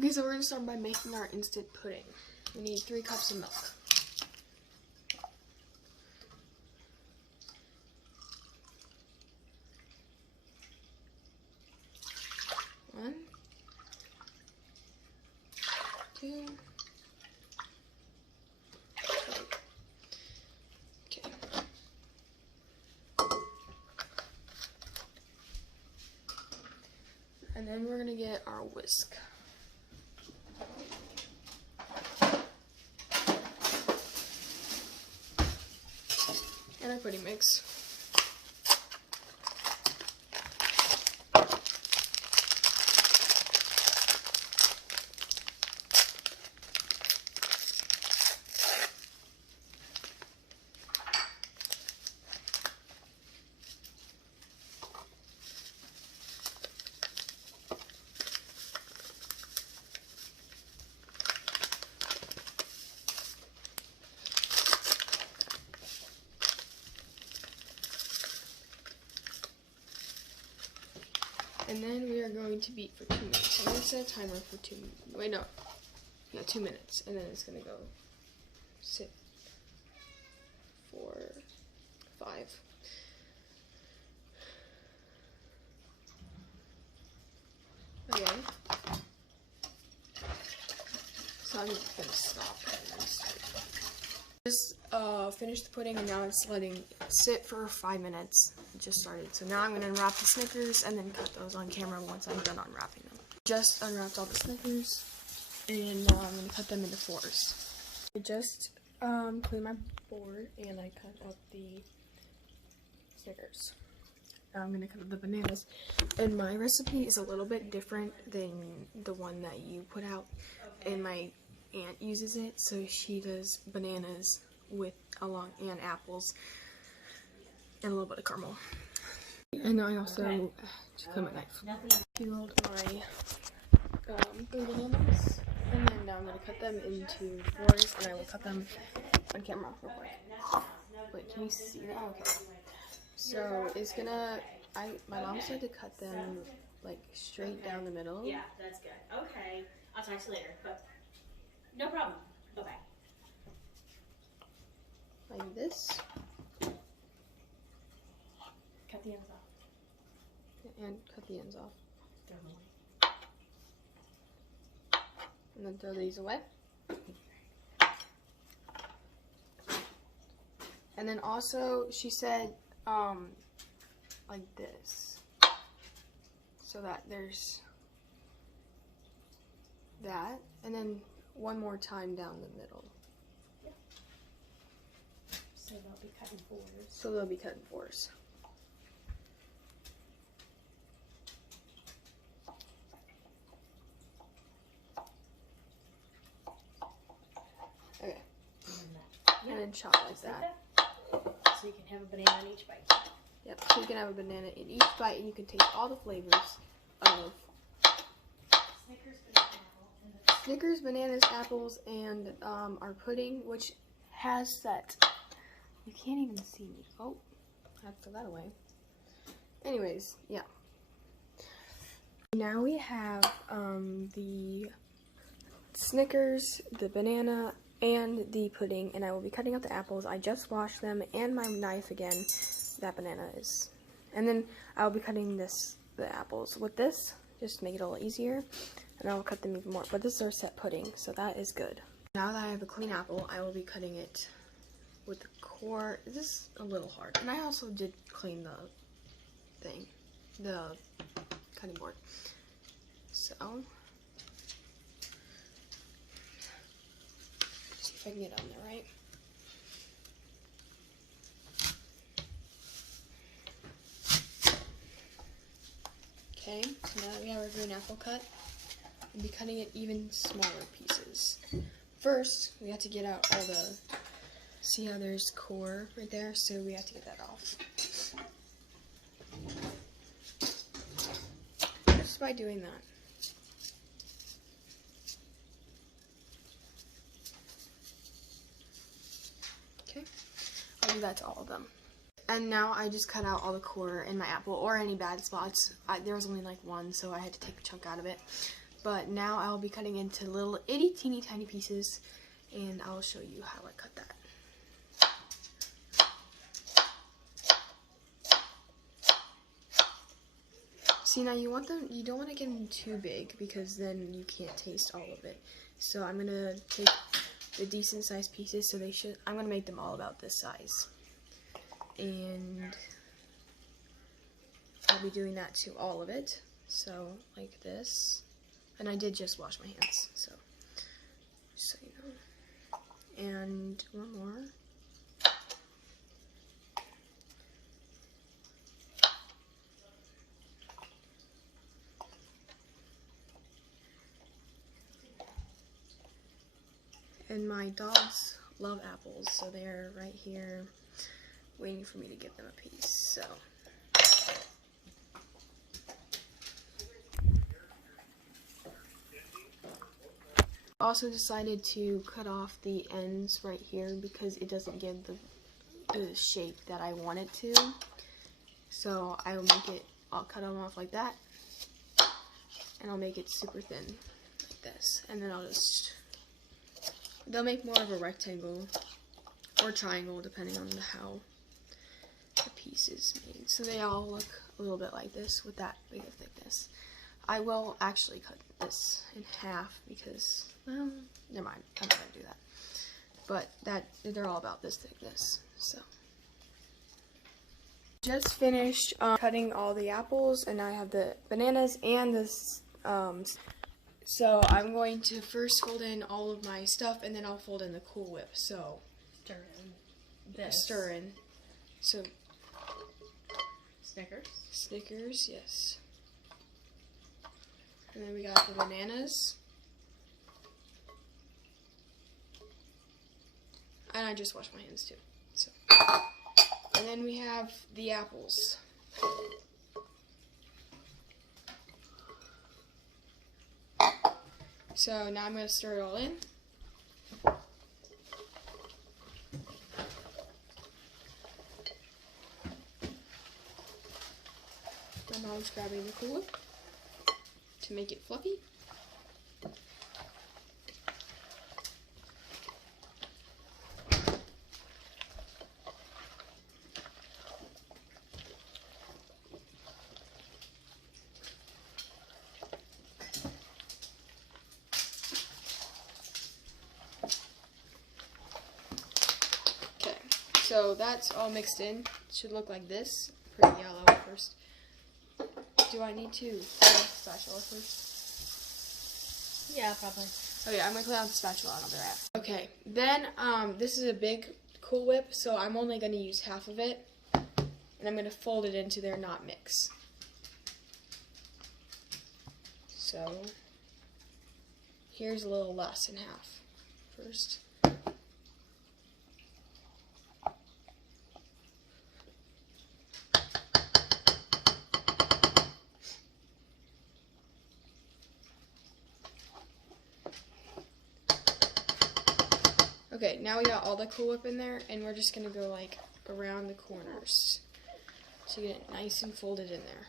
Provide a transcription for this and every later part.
Okay, so we're gonna start by making our instant pudding. We need 3 cups of milk. One, 2, 3. Okay. And then we're gonna get our whisk. And our pudding mix. And then we are going to beat for 2 minutes. I'm going to set a timer for 2 minutes. Wait, no. Yeah, 2 minutes. And then it's going to go sit for 5. Okay. So I'm just going to stop and then start. Just finished the pudding and now it's letting it sit for 5 minutes. It just started. So now I'm going to unwrap the Snickers and then cut those on camera once I'm done unwrapping them. Just unwrapped all the Snickers and now I'm going to cut them into 4s. I just cleaned my board and I cut up the Snickers. Now I'm going to cut up the bananas. And my recipe is a little bit different than the one that you put out. And my aunt uses it, so she does bananas with and apples and a little bit of caramel. And I also just clean my knife. Peeled my 3 bananas, and then now I'm gonna cut them into 4s, and I will cut them on camera real quick. Wait, can you see that? Okay. So it's gonna. My mom said to cut them like straight down the middle. Yeah, that's good. Okay, I'll talk to you later, but no problem. Bye-bye. Like this. Cut the ends off. And cut the ends off. Throw them away. And then throw these away. And then also, she said, like this. So that there's that. And then one more time down the middle. Yep. So they'll be cut in 4s. So they'll be cut in 4s. Okay. And then chop like that. So you can have a banana on each bite. Yep, so you can have a banana in each bite and you can taste all the flavors of Snickers, bananas, apples, and our pudding, which has that. You can't even see me. Oh, I have to throw that away. Anyways, yeah. Now we have the Snickers, the banana, and the pudding, and I will be cutting out the apples. I just washed them and my knife again. That banana is. And then I'll be cutting the apples with this, just to make it a little easier. And I will cut them even more. But this is our set pudding, so that is good. Now that I have a clean apple, I will be cutting it with the core. This is a little hard. And I also did clean the cutting board. So, see if I can get on there right. Okay, so now that we have our green apple cut, we'll be cutting it even smaller pieces. First, we have to get out all the, see how there's core right there? So we have to get that off. Just by doing that. Okay, I'll do that to all of them. And now I just cut out all the core in my apple or any bad spots. There was only like one, so I had to take a chunk out of it. But now I'll be cutting into little itty teeny tiny pieces, and I'll show you how I cut that. See, now you don't want to get them too big because then you can't taste all of it. So I'm gonna take the decent sized pieces, so I'm gonna make them all about this size. And I'll be doing that to all of it. So like this. And I did just wash my hands, so just so you know. And one more. And my dogs love apples, so they're right here waiting for me to give them a piece. So also decided to cut off the ends right here because it doesn't give the shape that I want it to. So I'll cut them off like that, and I'll make it super thin like this, and then they'll make more of a rectangle or triangle depending on how the piece is made. So they all look a little bit like this with that big of thickness. I will actually cut this in half because, well, never mind, I'm not gonna do that. But they're all about this thickness, so. Just finished cutting all the apples, and I have the bananas and this, so I'm going to first fold in all of my stuff, and then I'll fold in the Cool Whip. So Stir in this. Stir in. So Snickers. Snickers, yes. And then we got the bananas. And I just washed my hands too. So, and then we have the apples. So now I'm going to stir it all in. My mom's grabbing the Cool Whip to make it fluffy. Okay, so that's all mixed in. It should look like this. Pretty yellow at first. Do I need to clean out the spatula first? Yeah, probably. Okay, I'm gonna clean out the spatula and I'll be right back. Okay, then this is a big Cool Whip, so I'm only gonna use half of it, and I'm gonna fold it into their not mix. So here's a little less than half first. Okay, now we got all the Cool Whip in there, and we're just gonna go like around the corners to get it nice and folded in there.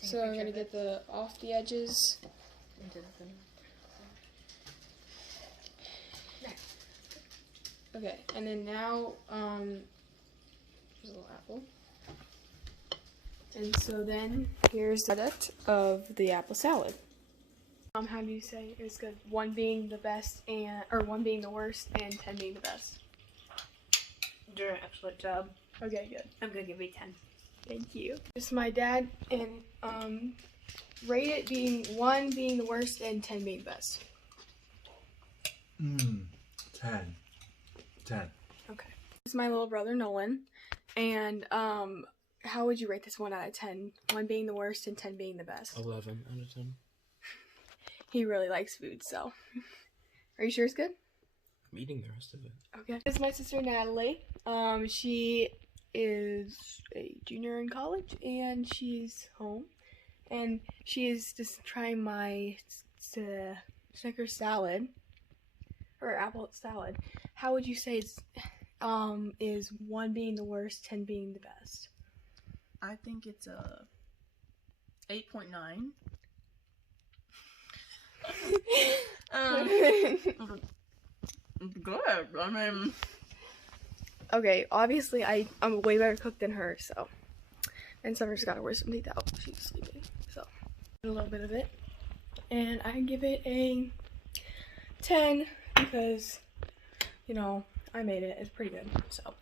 So I'm gonna get the off the edges. Into the center. Okay, and then now there's a little apple. And so then here's the product of the apple salad. How do you say it was good? 1 being the best or 1 being the worst and 10 being the best. You're an excellent job. Okay, good. I'm gonna give you 10. Thank you. This is my dad, and rate it being 1 being the worst and 10 being the best. 10. Okay. This is my little brother Nolan, and how would you rate this 1 out of 10? 1 being the worst and 10 being the best. 11 out of 10. He really likes food, so. Are you sure it's good? I'm eating the rest of it. Okay. This is my sister Natalie. She is a junior in college, and she's home. And she is just trying my Snickers salad, or apple salad. How would you say it's, is 1 being the worst, 10 being the best? I think it's a 8.9. Good. I mean, Okay, obviously I'm a way better cook than her, so. And Summer's gotta wear some teeth out. She's sleeping, so. A little bit of it. And I give it a 10 because, you know, I made it. It's pretty good, so.